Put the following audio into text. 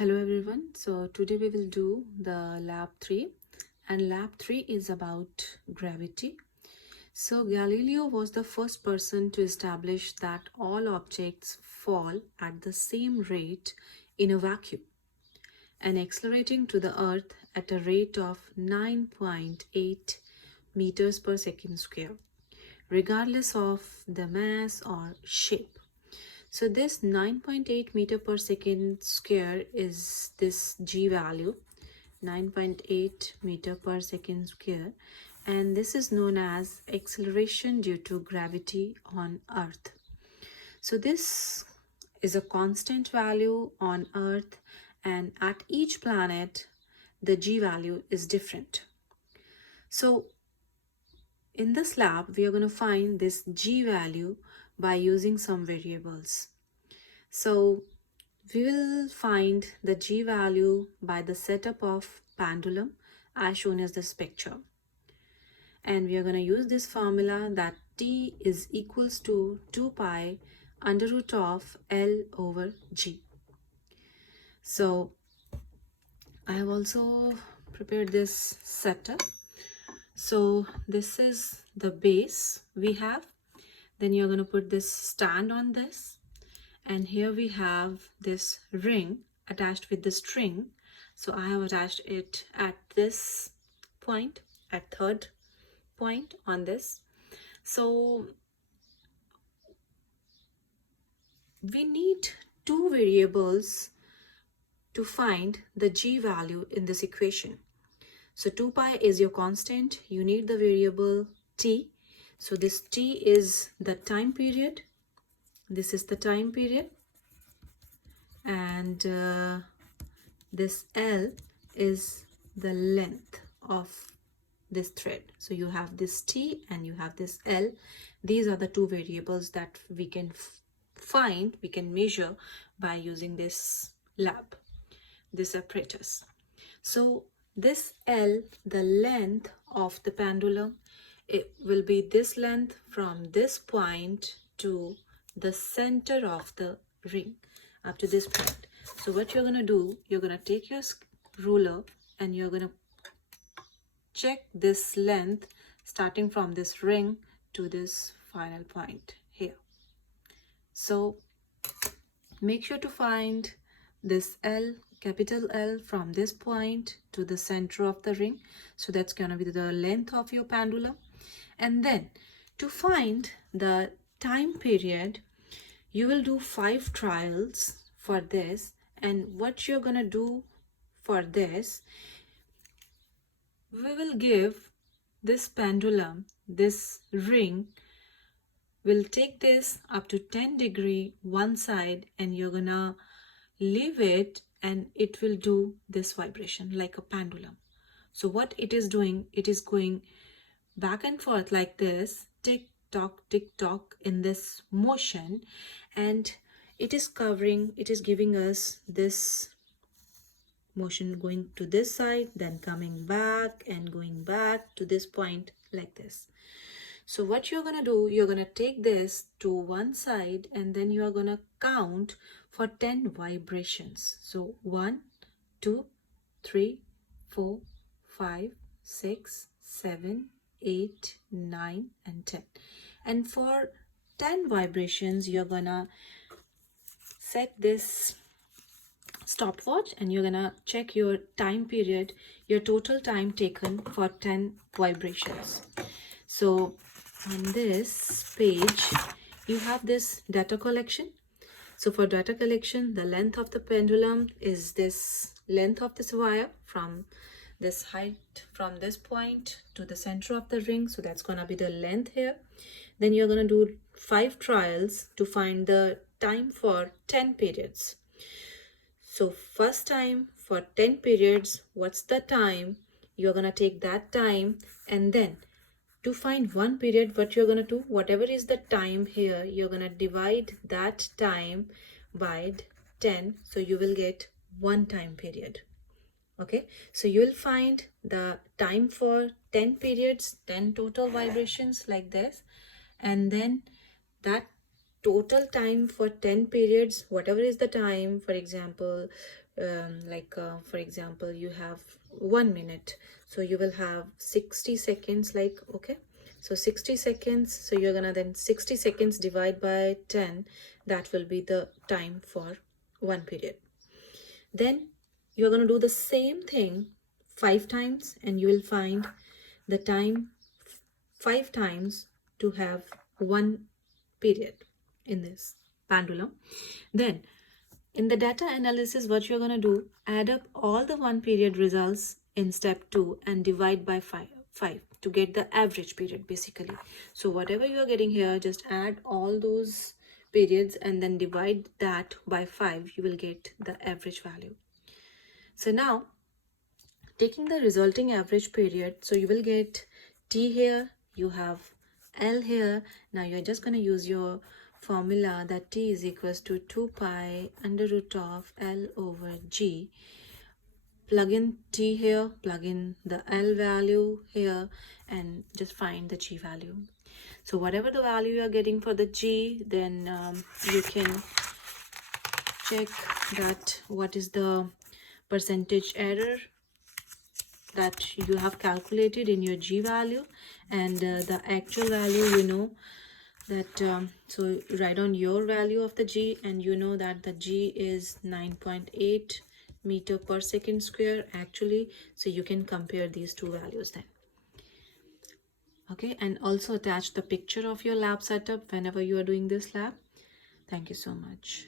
Hello everyone. So today we will do the lab 3 and lab 3 is about gravity. So Galileo was the first person to establish that all objects fall at the same rate in a vacuum and accelerating to the earth at a rate of 9.8 meters per second square regardless of the mass or shape. So this 9.8 meter per second square is this g value, 9.8 meter per second square, and this is known as acceleration due to gravity on earth. So this is a constant value on earth, and at each planet the g value is different. So in this lab we are going to find this g value by using some variables. So we will find the g value by the setup of pendulum as shown as this picture. And we are going to use this formula that t is equals to 2 pi under root of L over G. So I have also prepared this setup. So this is the base we have. Then you're going to put this stand on this. And here we have this ring attached with the string. So I have attached it at this point, at third point on this. So we need two variables to find the g value in this equation. So 2 pi is your constant. You need the variable t. So this t is the time period. This is the time period. And this L is the length of this thread. So you have this T and you have this L. These are the two variables that we can find, we can measure by using this lab, this apparatus. So this L, the length of the pendulum, it will be this length from this point to the center of the ring up to this point. So what you're going to do, you're going to take your ruler and you're going to check this length starting from this ring to this final point here. So make sure to find this L, capital L, from this point to the center of the ring. So that's going to be the length of your pendulum. And then to find the time period, you will do 5 trials for this. And what you're going to do for this, we will give this pendulum, this ring, we'll take this up to 10 degree one side and you're gonna leave it and it will do this vibration like a pendulum. So what it is doing, it is going back and forth like this, tick tock in this motion, and it is covering, it is giving us this motion going to this side, then coming back and going back to this point like this. So what you're going to do, you're going to take this to one side and then you are going to count for 10 vibrations. So 1, 2, 3, 4, 5, 6, 7, 8, 9, and 10. And for 10 vibrations, you're going to set this stopwatch and you're gonna check your time period, your total time taken for 10 vibrations. So on this page you have this data collection. So for data collection, the length of the pendulum is this length of this wire from this height from this point to the center of the ring. So that's gonna be the length here. Then you're gonna do 5 trials to find the time for 10 periods. So first time for 10 periods, what's the time? You're going to take that time, and then to find one period, what you're going to do, whatever is the time here, you're going to divide that time by 10. So you will get one time period. Okay, so you will find the time for 10 periods, 10 total vibrations like this, and then that total time for 10 periods, whatever is the time. For example, for example, you have 1 minute, so you will have 60 seconds, like, okay, so 60 seconds, so you're gonna then 60 seconds divide by 10, that will be the time for one period. Then you're going to do the same thing 5 times, and you will find the time 5 times to have one period in this pendulum. Then in the data analysis, what you're going to do, add up all the one period results in step 2 and divide by 5 to get the average period basically. So whatever you are getting here, just add all those periods and then divide that by 5, you will get the average value. So now, taking the resulting average period, so you will get T here, you have L here. Now you're just going to use your formula that T is equals to 2 pi under root of L over G. Plug in T here, plug in the L value here, and just find the G value. So whatever the value you are getting for the G, then you can check that what is the percentage error that you have calculated in your G value, and the actual value, you know that so write on your value of the G, and you know that the G is 9.8 meter per second square actually, so you can compare these two values then. Okay, and also attach the picture of your lab setup whenever you are doing this lab. Thank you so much.